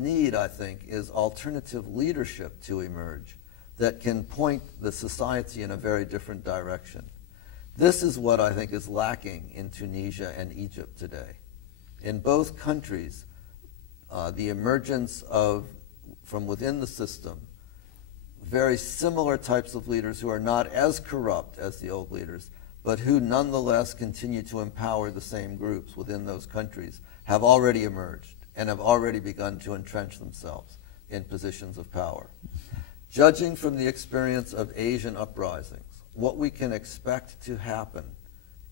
need, I think, is alternative leadership to emerge that can point the society in a very different direction. This is what I think is lacking in Tunisia and Egypt today. In both countries, the emergence of, from within the system, very similar types of leaders who are not as corrupt as the old leaders, but who nonetheless continue to empower the same groups within those countries, have already emerged and have already begun to entrench themselves in positions of power. Judging from the experience of Asian uprisings, what we can expect to happen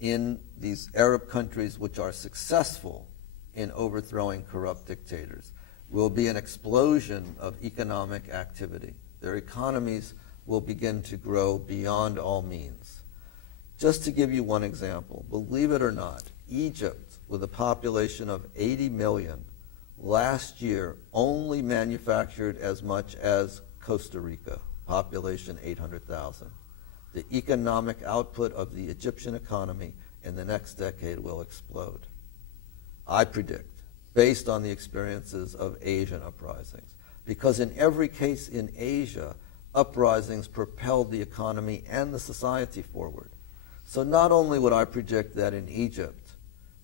in these Arab countries which are successful in overthrowing corrupt dictators will be an explosion of economic activity. Their economies will begin to grow beyond all means. Just to give you one example, believe it or not, Egypt, with a population of 80 million, last year only manufactured as much as Costa Rica, population 800,000. The economic output of the Egyptian economy in the next decade will explode. I predict, based on the experiences of Asian uprisings, because in every case in Asia, uprisings propelled the economy and the society forward. So not only would I predict that in Egypt,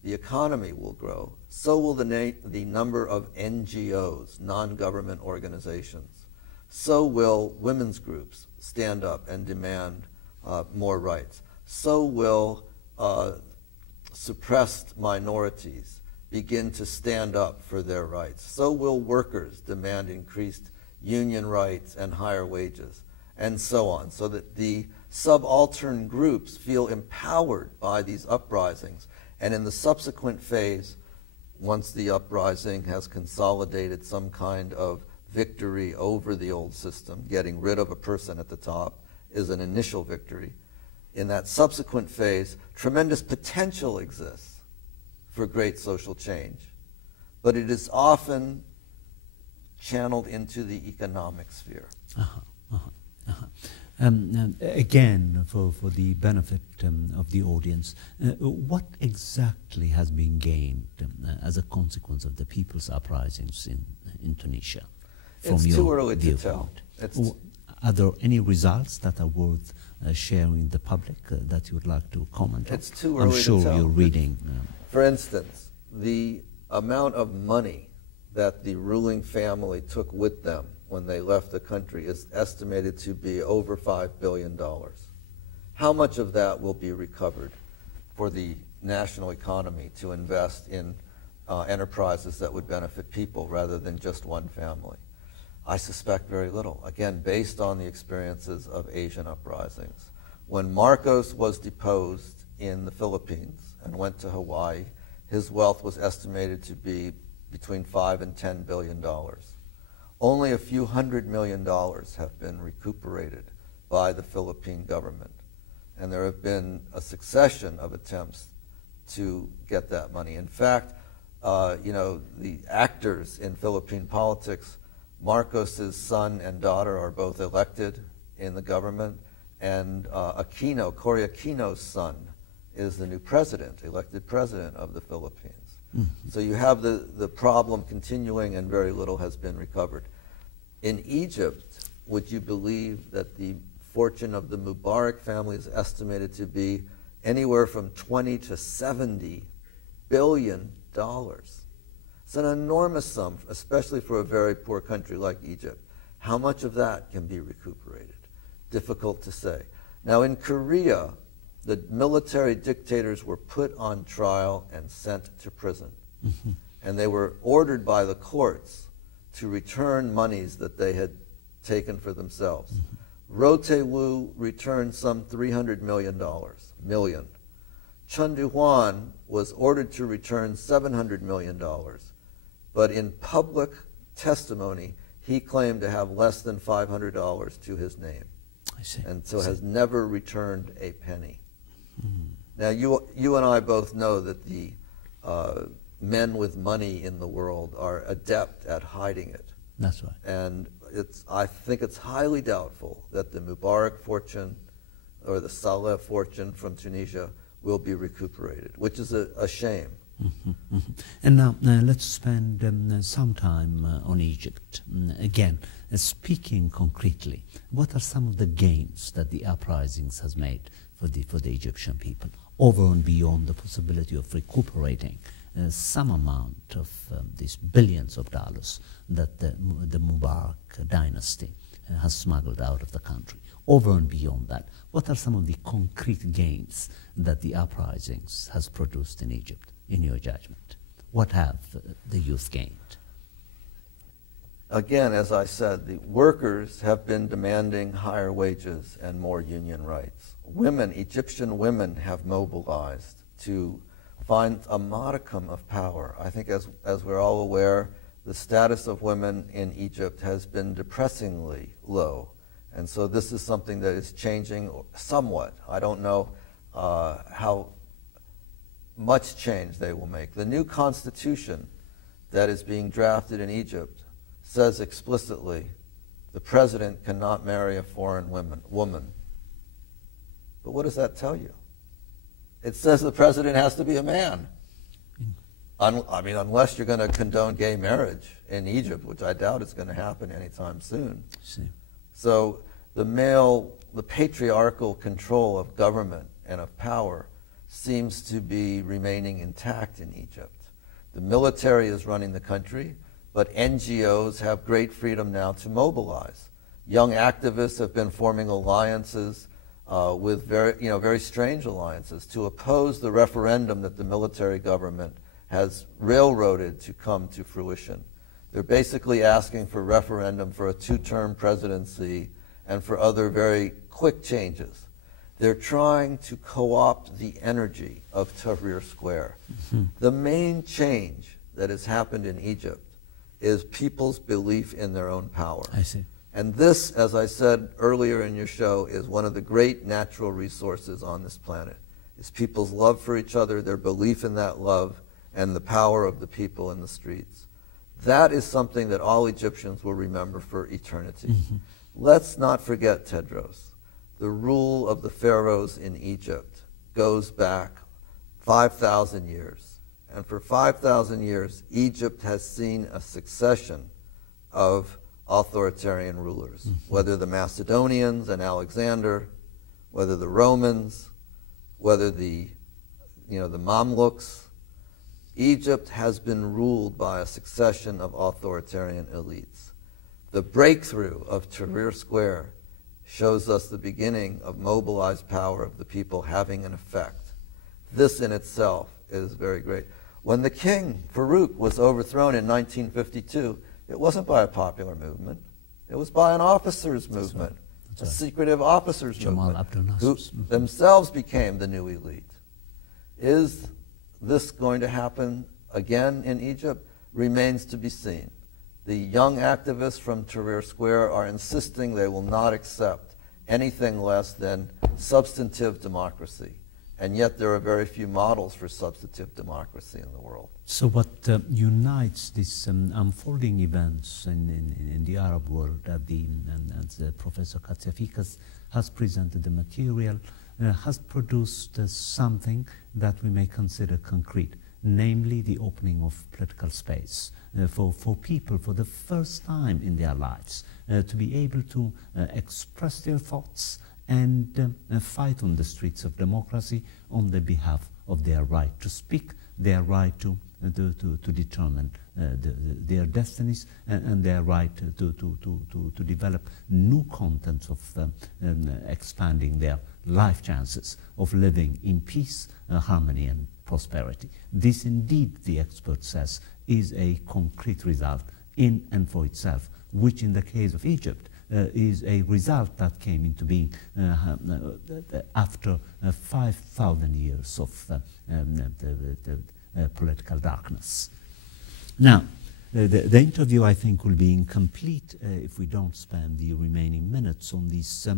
the economy will grow, so will the number of NGOs, non-government organizations. So will women's groups stand up and demand more rights. So will suppressed minorities begin to stand up for their rights. So will workers demand increased union rights and higher wages, and so on, so that the subaltern groups feel empowered by these uprisings. And in the subsequent phase, once the uprising has consolidated some kind of victory over the old system, getting rid of a person at the top is an initial victory. In that subsequent phase, tremendous potential exists for great social change, but it is often channeled into the economic sphere. Again, for the benefit of the audience, what exactly has been gained as a consequence of the people's uprisings in Tunisia? It's too early to tell. Are there any results that are worth sharing with the public that you would like to comment on? It's too early to tell. I'm sure you're reading. For instance, the amount of money that the ruling family took with them when they left the country is estimated to be over $5 billion. How much of that will be recovered for the national economy to invest in enterprises that would benefit people rather than just one family? I suspect very little, again, based on the experiences of Asian uprisings. When Marcos was deposed in the Philippines and went to Hawaii, his wealth was estimated to be between $5 and $10 billion. Only a few $100 million have been recuperated by the Philippine government. And there have been a succession of attempts to get that money. In fact, the actors in Philippine politics, Marcos's son and daughter are both elected in the government, and Cory Aquino's son is the new president, elected president of the Philippines. Mm-hmm. So you have the problem continuing, and very little has been recovered. In Egypt, would you believe that the fortune of the Mubarak family is estimated to be anywhere from 20 to 70 billion dollars? It's an enormous sum, especially for a very poor country like Egypt. How much of that can be recuperated? Difficult to say. Now, in Korea, the military dictators were put on trial and sent to prison. Mm-hmm. And they were ordered by the courts to return monies that they had taken for themselves. Mm-hmm. Roh Tae-woo returned some $300 million. Chun Doo-hwan was ordered to return $700 million. But in public testimony, he claimed to have less than $500 to his name. I see. And so has never returned a penny. Now, you and I both know that the men with money in the world are adept at hiding it. That's right. And I think it's highly doubtful that the Mubarak fortune or the Saleh fortune from Tunisia will be recuperated, which is a shame. And now let's spend some time on Egypt. Again, speaking concretely, what are some of the gains that the uprisings has made for the Egyptian people, over and beyond the possibility of recuperating some amount of these billions of dollars that the Mubarak dynasty has smuggled out of the country? Over and beyond that, what are some of the concrete gains that the uprisings has produced in Egypt, in your judgment? What have the youth gained? Again, as I said, the workers have been demanding higher wages and more union rights. Women, Egyptian women, have mobilized to find a modicum of power. I think as we're all aware, the status of women in Egypt has been depressingly low. And so this is something that is changing somewhat. I don't know how much change they will make. The new constitution that is being drafted in Egypt says explicitly the president cannot marry a foreign woman. But what does that tell you? It says the president has to be a man. I mean, unless you're going to condone gay marriage in Egypt, which I doubt is going to happen anytime soon. So the patriarchal control of government and of power seems to be remaining intact in Egypt. The military is running the country, but NGOs have great freedom now to mobilize. Young activists have been forming alliances with very strange alliances to oppose the referendum that the military government has railroaded to come to fruition. They're basically asking for referendum for a two-term presidency and for other very quick changes. They're trying to co-opt the energy of Tahrir Square. The main change that has happened in Egypt is people's belief in their own power. I see. And this, as I said earlier in your show, is one of the great natural resources on this planet. It's people's love for each other, their belief in that love, and the power of the people in the streets. That is something that all Egyptians will remember for eternity. Let's not forget, Tedros, the rule of the pharaohs in Egypt goes back 5,000 years. And for 5,000 years, Egypt has seen a succession of authoritarian rulers, whether the Macedonians and Alexander, whether the Romans, whether the Mamluks. Egypt has been ruled by a succession of authoritarian elites. The breakthrough of Tahrir Square shows us the beginning of mobilized power of the people having an effect. This in itself is very great. When the king, Farouk, was overthrown in 1952, it wasn't by a popular movement. It was by an officers' movement, a secretive officers' movement, who themselves became the new elite. Is this going to happen again in Egypt? Remains to be seen. The young activists from Tahrir Square are insisting they will not accept anything less than substantive democracy. And yet there are very few models for substantive democracy in the world. So what unites these unfolding events in the Arab world, as Professor Katsiaficas has presented the material, has produced something that we may consider concrete, namely the opening of political space for people for the first time in their lives to be able to express their thoughts and fight on the streets of democracy on the behalf of their right to speak, their right to determine their destinies, and their right to develop new contents of expanding their life chances of living in peace, harmony, and prosperity. This indeed, the expert says, is a concrete result in and for itself, which in the case of Egypt is a result that came into being after 5,000 years of political darkness. Now, the interview, I think, will be incomplete if we don't spend the remaining minutes on this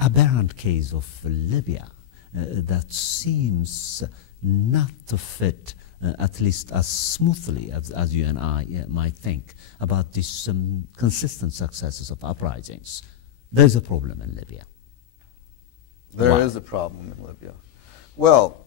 aberrant case of Libya that seems not to fit at least as smoothly as you and I might think about these consistent successes of uprisings. There's a problem in Libya. There is a problem in Libya. Well,